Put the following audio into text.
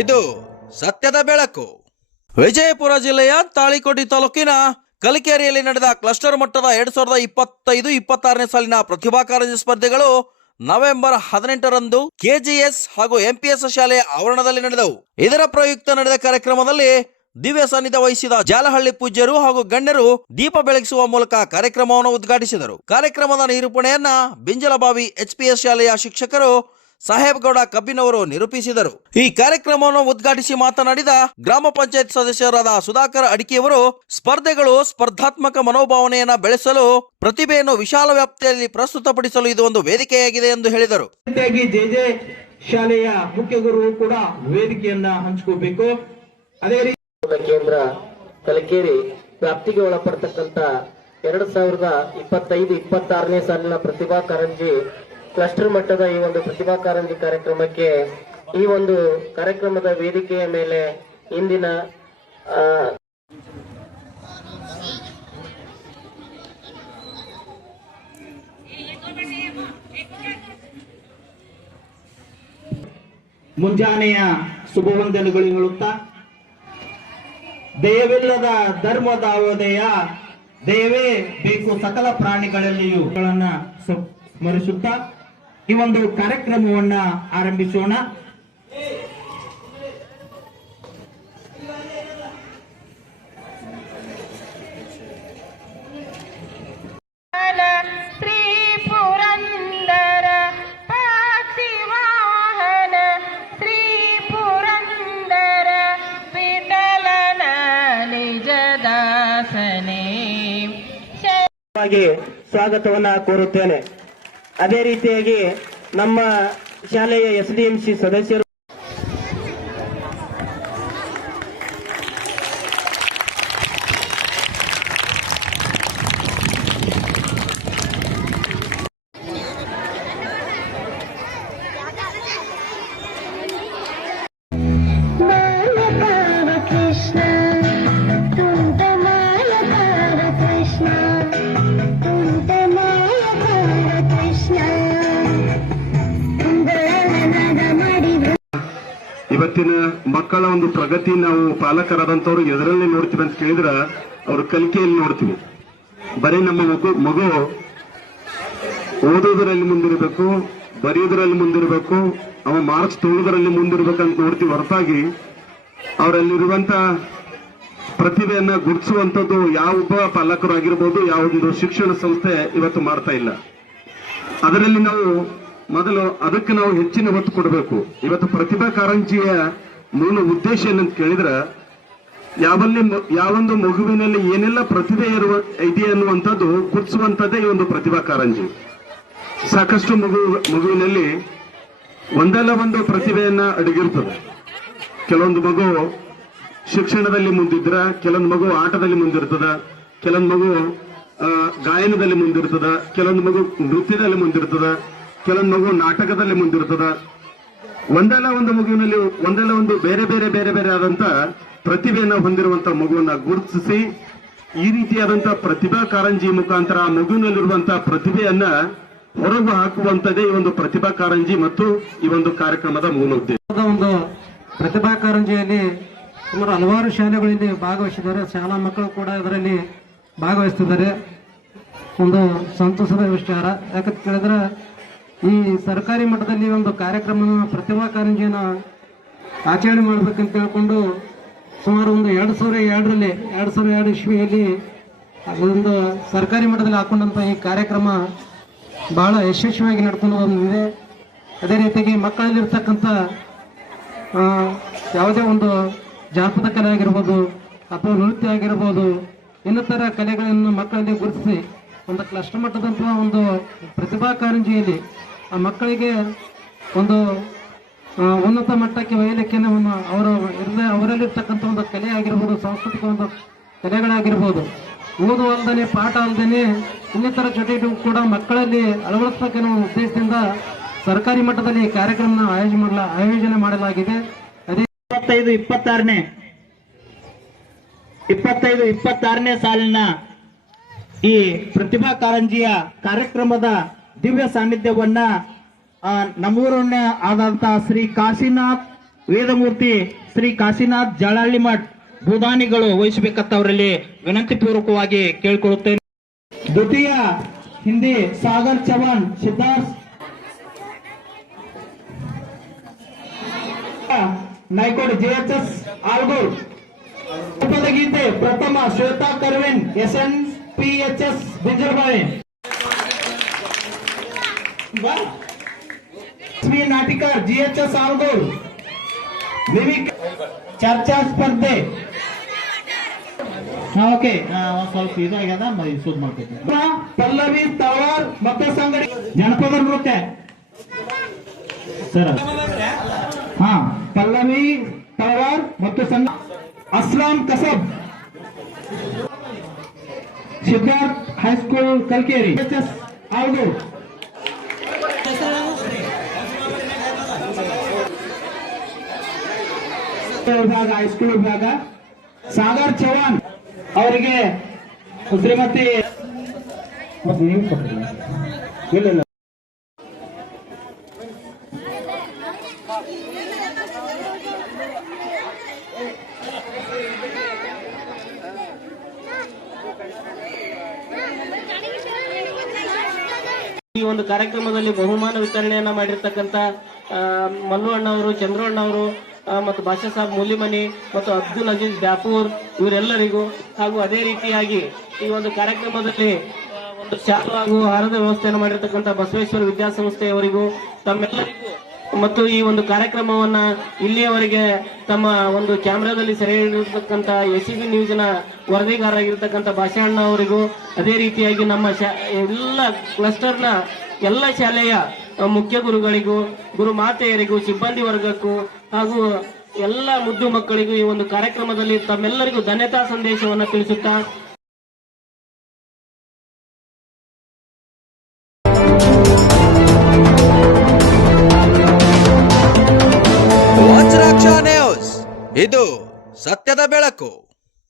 ಇದು ಸತ್ಯದ ಬೆಳಕು. ವಿಜಯಪುರ ಜಿಲ್ಲೆಯ ತಾಳಿಕೋಟಿ ತಾಲೂಕಿನ ಕಲಿಕೇರಿಯಲ್ಲಿ ನಡೆದ ಕ್ಲಸ್ಟರ್ ಮಟ್ಟದ ಎರಡ್ ಸಾವಿರದ ಇಪ್ಪತ್ತೈದು, ಇಪ್ಪತ್ತಾರನೇ ಸಾಲಿನ ಪ್ರತಿಭಾ ಕಾರಂಜಿ ಸ್ಪರ್ಧೆಗಳು ನವೆಂಬರ್ ಹದಿನೆಂಟರಂದು ಕೆಜಿಎಸ್ ಹಾಗೂ ಎಂಪಿಎಸ್ ಶಾಲೆಯ ಆವರಣದಲ್ಲಿ ನಡೆದವು. ಇದರ ಪ್ರಯುಕ್ತ ನಡೆದ ಕಾರ್ಯಕ್ರಮದಲ್ಲಿ ದಿವ್ಯ ಸಾನ್ನಿಧ್ಯ ವಹಿಸಿದ ಜಾಲಹಳ್ಳಿ ಪೂಜ್ಯರು ಹಾಗೂ ಗಣ್ಯರು ದೀಪ ಬೆಳಗಿಸುವ ಮೂಲಕ ಕಾರ್ಯಕ್ರಮವನ್ನು ಉದ್ಘಾಟಿಸಿದರು. ಕಾರ್ಯಕ್ರಮದ ನಿರೂಪಣೆಯನ್ನ ಬಿಂಜಲಬಾವಿ ಎಚ್ಪಿಎಸ್ ಶಾಲೆಯ ಶಿಕ್ಷಕರು ಸಾಹೇಬ್ಗೌಡ ಕಬ್ಬಿನವರು ನಿರೂಪಿಸಿದರು. ಈ ಕಾರ್ಯಕ್ರಮವನ್ನು ಉದ್ಘಾಟಿಸಿ ಮಾತನಾಡಿದ ಗ್ರಾಮ ಪಂಚಾಯತ್ ಸದಸ್ಯರಾದ ಸುಧಾಕರ್ ಅಡಿಕೆಯವರು ಸ್ಪರ್ಧೆಗಳು ಸ್ಪರ್ಧಾತ್ಮಕ ಮನೋಭಾವನೆಯನ್ನ ಬೆಳೆಸಲು ಪ್ರತಿಭೆಯನ್ನು ವಿಶಾಲ ವ್ಯಾಪ್ತಿಯಲ್ಲಿ ಪ್ರಸ್ತುತಪಡಿಸಲು ಇದು ಒಂದು ವೇದಿಕೆಯಾಗಿದೆ ಎಂದು ಹೇಳಿದರು. ಶಾಲೆಯ ಮುಖ್ಯ ಗುರು ಕೂಡ ವೇದಿಕೆಯನ್ನ ಹಂಚ್ಕೋಬೇಕು. ಅದೇ ರೀತಿ ಕೇಂದ್ರ ಕಲಕೇರಿ ವ್ಯಾಪ್ತಿಗೆ ಒಳಪಡ್ತಕ್ಕಂತ ಎರಡ್ ಸಾವಿರದ ಇಪ್ಪತ್ತೈದು ಇಪ್ಪತ್ತಾರನೇ ಸಾಲಿನ ಪ್ರತಿಭಾ ಕಾರಂಜಿ ಕ್ಲಸ್ಟರ್ ಮಟ್ಟದ ಈ ಒಂದು ಪ್ರತಿಭಾ ಕಾರಂಜಿ ಕಾರ್ಯಕ್ರಮಕ್ಕೆ ಈ ಒಂದು ಕಾರ್ಯಕ್ರಮದ ವೇದಿಕೆಯ ಮೇಲೆ ಇಂದಿನ ಮುಂಜಾನೆಯ ಶುಭವಂದನೆಗಳು ಹೇಳುತ್ತಾ ದಯವಿಲ್ಲದ ಧರ್ಮದಾವೋದಯ ದಯವೇ ಬೇಕು ಸಕಲ ಪ್ರಾಣಿಗಳಲ್ಲಿಯೂ ಸ್ಮರಿಸುತ್ತಾ ಈ ಒಂದು ಕಾರ್ಯಕ್ರಮವನ್ನ ಆರಂಭಿಸೋಣ. ಸ್ವಾಗತವನ್ನ ಕೋರುತ್ತೇನೆ. ಅದೇ ರೀತಿಯಾಗಿ ನಮ್ಮ ಶಾಲೆಯ ಎಸ್ ಡಿ ಸದಸ್ಯರು ಇವತ್ತಿನ ಮಕ್ಕಳ ಒಂದು ಪ್ರಗತಿ ನಾವು ಪಾಲಕರಾದಂತವ್ರು ಎದರಲ್ಲಿ ನೋಡ್ತೀವಿ ಅಂತ ಕೇಳಿದ್ರ ಅವ್ರ ಕಲಿಕೆಯಲ್ಲಿ ನೋಡ್ತೀವಿ. ಬರೀ ನಮ್ಮ ಮಗು ಮಗು ಓದೋದ್ರಲ್ಲಿ ಮುಂದಿರಬೇಕು ಬರೆಯೋದ್ರಲ್ಲಿ ಮುಂದಿರಬೇಕು, ಅವ ಮಾರ್ಕ್ಸ್ ತೊಗೊಳೋದ್ರಲ್ಲಿ ಮುಂದಿರ್ಬೇಕಂತ ನೋಡ್ತೀವಿ. ಹೊರತಾಗಿ ಅವರಲ್ಲಿರುವಂತ ಪ್ರತಿಭೆಯನ್ನ ಗುರುತಿಸುವಂತದ್ದು ಯಾವೊಬ್ಬ ಪಾಲಕರು ಆಗಿರ್ಬೋದು ಯಾವೊಂದು ಶಿಕ್ಷಣ ಸಂಸ್ಥೆ ಇವತ್ತು ಮಾಡ್ತಾ ಇಲ್ಲ. ಅದರಲ್ಲಿ ನಾವು ಮೊದಲು ಅದಕ್ಕೆ ನಾವು ಹೆಚ್ಚಿನ ಒತ್ತು ಕೊಡಬೇಕು. ಇವತ್ತು ಪ್ರತಿಭಾ ಕಾರಂಜಿಯ ಮೂಲ ಉದ್ದೇಶ ಏನಂತ ಕೇಳಿದ್ರೆ, ಯಾವಲ್ಲಿ ಯಾವೊಂದು ಮಗುವಿನಲ್ಲಿ ಏನೆಲ್ಲ ಪ್ರತಿಭೆ ಇರುವ, ಇದೆ ಅನ್ನುವಂಥದ್ದು ಗುರುತಿಸುವಂಥದ್ದೇ ಈ ಒಂದು ಪ್ರತಿಭಾ ಕಾರಂಜಿ. ಸಾಕಷ್ಟು ಮಗು, ಮಗುವಿನಲ್ಲಿ ಒಂದಲ್ಲ ಒಂದು ಪ್ರತಿಭೆಯನ್ನ ಅಡಗಿರ್ತದೆ. ಕೆಲವೊಂದು ಮಗು ಶಿಕ್ಷಣದಲ್ಲಿ ಮುಂದಿದ್ರ, ಕೆಲವೊಂದು ಮಗು ಆಟದಲ್ಲಿ ಮುಂದಿರ್ತದ, ಕೆಲವೊಂದು ಮಗು ಗಾಯನದಲ್ಲಿ ಮುಂದಿರ್ತದ, ಕೆಲವೊಂದು ಮಗು ನೃತ್ಯದಲ್ಲಿ ಮುಂದಿರ್ತದ ಕೆಲವೊಂದು ಮಗು ನಾಟಕದಲ್ಲಿ ಮುಂದಿರ್ತದ ಒಂದಲ್ಲ ಒಂದು ಮಗುವಿನಲ್ಲಿ ಒಂದಲ್ಲ ಒಂದು ಬೇರೆ ಬೇರೆ ಬೇರೆ ಬೇರೆ ಆದಂತ ಪ್ರತಿಭೆಯನ್ನು ಹೊಂದಿರುವಂತ ಮಗುವನ್ನ ಗುರುತಿಸಿ ಈ ರೀತಿಯಾದಂತ ಪ್ರತಿಭಾ ಕಾರಂಜಿ ಮುಖಾಂತರ ಆ ಮಗುವಿನಲ್ಲಿರುವಂತಹ ಪ್ರತಿಭೆಯನ್ನ ಹೊರಗು ಹಾಕುವಂತದೇ ಈ ಒಂದು ಪ್ರತಿಭಾ ಕಾರಂಜಿ ಮತ್ತು ಈ ಒಂದು ಕಾರ್ಯಕ್ರಮದ ಮೂಲ ಉದ್ದೇಶ. ಒಂದು ಪ್ರತಿಭಾ ಕಾರಂಜಿಯಲ್ಲಿ ಸುಮಾರು ಹಲವಾರು ಶಾಲೆಗಳಲ್ಲಿ ಭಾಗವಹಿಸಿದ್ದಾರೆ. ಶಾಲಾ ಮಕ್ಕಳು ಕೂಡ ಇದರಲ್ಲಿ ಭಾಗವಹಿಸ್ತಿದ್ದಾರೆ. ಒಂದು ಸಂತಸದ ವಿಚಾರ. ಯಾಕಂತ ಕೇಳಿದ್ರೆ ಈ ಸರ್ಕಾರಿ ಮಟ್ಟದಲ್ಲಿ ಒಂದು ಕಾರ್ಯಕ್ರಮ ಪ್ರತಿಭಾ ಕಾರಂಜಿಯನ್ನು ಆಚರಣೆ ಮಾಡ್ಬೇಕಂತ ಹೇಳ್ಕೊಂಡು ಸುಮಾರು ಒಂದು ಎರಡು ಸಾವಿರ ಎರಡರಲ್ಲಿ, ಎರಡು ಸಾವಿರ ಎರಡು ಇಸ್ವಿಯಲ್ಲಿ ಒಂದು ಸರ್ಕಾರಿ ಮಟ್ಟದಲ್ಲಿ ಹಾಕೊಂಡಂತ ಈ ಕಾರ್ಯಕ್ರಮ ಬಹಳ ಯಶಸ್ವಿಯಾಗಿ ನಡ್ಕೊಂಡು ಬಂದಿದೆ. ಅದೇ ರೀತಿಯಾಗಿ ಮಕ್ಕಳಲ್ಲಿರ್ತಕ್ಕಂಥ ಯಾವುದೇ ಒಂದು ಜಾನಪದ ಕಲೆ ಆಗಿರ್ಬೋದು ಅಥವಾ ನೃತ್ಯ ಆಗಿರ್ಬೋದು ಇನ್ನಿತರ ಕಲೆಗಳನ್ನು ಮಕ್ಕಳಲ್ಲಿ ಗುರುತಿಸಿ ಒಂದು ಕ್ಲಸ್ಟರ್ ಮಟ್ಟದಂತಹ ಒಂದು ಪ್ರತಿಭಾ ಕಾರಂಜಿಯಲ್ಲಿ ಆ ಮಕ್ಕಳಿಗೆ ಒಂದು ಉನ್ನತ ಮಟ್ಟಕ್ಕೆ ಒಯ್ಯಲಿಕ್ಕೆ ಒಂದು ಅವರ ಇರದೆ ಅವರಲ್ಲಿರ್ತಕ್ಕಂಥ ಒಂದು ಕಲೆ ಆಗಿರ್ಬೋದು, ಸಾಂಸ್ಕೃತಿಕ ಒಂದು ಕಲೆಗಳಾಗಿರ್ಬೋದು. ಓದು ಅಲ್ಲದೆ ಪಾಠ ಅಲ್ಲದೇ ಇನ್ನಿತರ ಚಟುವಟಿಕೆ ಕೂಡ ಮಕ್ಕಳಲ್ಲಿ ಅಳವಡಿಸಬೇಕೆನ್ನುವ ಉದ್ದೇಶದಿಂದ ಸರ್ಕಾರಿ ಮಟ್ಟದಲ್ಲಿ ಈ ಕಾರ್ಯಕ್ರಮನ ಆಯೋಜನೆ ಮಾಡಲ, ಆಯೋಜನೆ ಮಾಡಲಾಗಿದೆ. ಅದೇ ಇಪ್ಪತ್ತೈದು, ಇಪ್ಪತ್ತಾರನೇ. ಇಪ್ಪತ್ತೈದು, ಇಪ್ಪತ್ತಾರನೇ ಸಾಲಿನ ಈ ಪ್ರತಿಭಾ ಕಾರಂಜಿಯ ಕಾರ್ಯಕ್ರಮದ ದಿವ್ಯ ಸಾನ್ನಿಧ್ಯವನ್ನ ನಮ್ಮೂರನ್ನೇ ಆದಂತ ಶ್ರೀ ಕಾಶಿನಾಥ್ ವೇದಮೂರ್ತಿ, ಶ್ರೀ ಕಾಶಿನಾಥ್ ಜಳಾಳಿ ಮಠ್ ಭೂದಾನಿಗಳು ವಹಿಸಬೇಕಂತ ಅವರಲ್ಲಿ ವಿನಂತಿ ಪೂರ್ವಕವಾಗಿ ಕೇಳಿಕೊಳ್ಳುತ್ತೇನೆ. ದ್ವಿತೀಯ ಹಿಂದಿ ಸಾಗರ್ ಚವಾನ್ ಸಿದ್ಧಾರ್ಥ್ ನಾಯ್ಕೋಡ್ ಜೆಎಚ್ಎಸ್ ಆಲ್ಗೋಡ್ ರೂಪದ ಗೀತೆ ಪ್ರಥಮ ಶ್ವೇತಾ ಕರ್ವಿನ್ S N P H S Binjarabale Lakshmi Natikar GHS Algod ವಿವಿಕ್ ಚರ್ಚಾ ಸ್ಪರ್ಧೆ ಓಕೆ ಸ್ವಲ್ಪ ಇದಾಗ್ಯದ ಶುದ್ಧ ಮಾಡ್ತೈತೆ ಪಲ್ಲವಿ ತಳವಾರ್ ಮತ್ತೆ ಸಂಗಡಿ ಜನಪದ ನೃತ್ಯ ಸರ್ ಹಾ ಪಲ್ಲವಿ ತಳವಾರ್ ಮತ್ತು ಸಂಘ ಅಸ್ಲಾಂ ಕಸಬ್ Siddharth high school Kalkeri H S Algur ವಿಭಾಗ ಹೈಸ್ಕೂಲ್ ವಿಭಾಗ. ಸಾಗರ್ ಚೌಹಾಣ್ ಅವರಿಗೆ ಶ್ರೀಮತಿ ಇಲ್ಲ. ಈ ಒಂದು ಕಾರ್ಯಕ್ರಮದಲ್ಲಿ ಬಹುಮಾನ ವಿತರಣೆಯನ್ನ ಮಾಡಿರ್ತಕ್ಕಂಥ ಮಲ್ಲು ಅಣ್ಣವರು, ಚಂದ್ರು ಅಣ್ಣವರು ಅವರು ಮತ್ತು ಬಾಷಾ ಸಾಹೇಬ್ ಮೂಲಿಮನಿ ಮತ್ತು ಅಬ್ದುಲ್ ಅಜೀಜ್ ಬ್ಯಾಪೂರ್ ಇವರೆಲ್ಲರಿಗೂ ಹಾಗೂ ಅದೇ ರೀತಿಯಾಗಿ ಈ ಒಂದು ಕಾರ್ಯಕ್ರಮದಲ್ಲಿ ಒಂದು ಶಾಲು ಹಾಗೂ ಆಹಾರದ ವ್ಯವಸ್ಥೆಯನ್ನು ಮಾಡಿರ್ತಕ್ಕಂಥ ಬಸವೇಶ್ವರ ವಿದ್ಯಾಸಂಸ್ಥೆಯವರಿಗೂ ತಮ್ಮೆಲ್ಲರಿಗೂ ಮತ್ತು ಈ ಒಂದು ಕಾರ್ಯಕ್ರಮವನ್ನ ಇಲ್ಲಿಯವರೆಗೆ ತಮ್ಮ ಒಂದು ಕ್ಯಾಮ್ರಾದಲ್ಲಿ ಸೆರೆ ಹಿಡಿದಿರ್ತಕ್ಕಂಥ ಎ ಸಿ ಬಿ ನ್ಯೂಸ್ನ ವರದಿಗಾರರಾಗಿರ್ತಕ್ಕಂಥ ಭಾಷಾಣ್ಣ ಅವರಿಗೂ ಅದೇ ರೀತಿಯಾಗಿ ನಮ್ಮ ಶಾ, ಎಲ್ಲ ಕ್ಲಸ್ಟರ್ನ ಎಲ್ಲ ಶಾಲೆಯ ಮುಖ್ಯ ಗುರುಗಳಿಗೂ, ಗುರು ಮಾತೆಯರಿಗೂ, ಸಿಬ್ಬಂದಿ ವರ್ಗಕ್ಕೂ ಹಾಗೂ ಎಲ್ಲ ಮುದ್ದು ಮಕ್ಕಳಿಗೂ ಈ ಒಂದು ಕಾರ್ಯಕ್ರಮದಲ್ಲಿ ತಮ್ಮೆಲ್ಲರಿಗೂ ಧನ್ಯತಾ ಸಂದೇಶವನ್ನು ತಿಳಿಸುತ್ತಾ ಇದು ಸತ್ಯದ ಬೆಳಕು.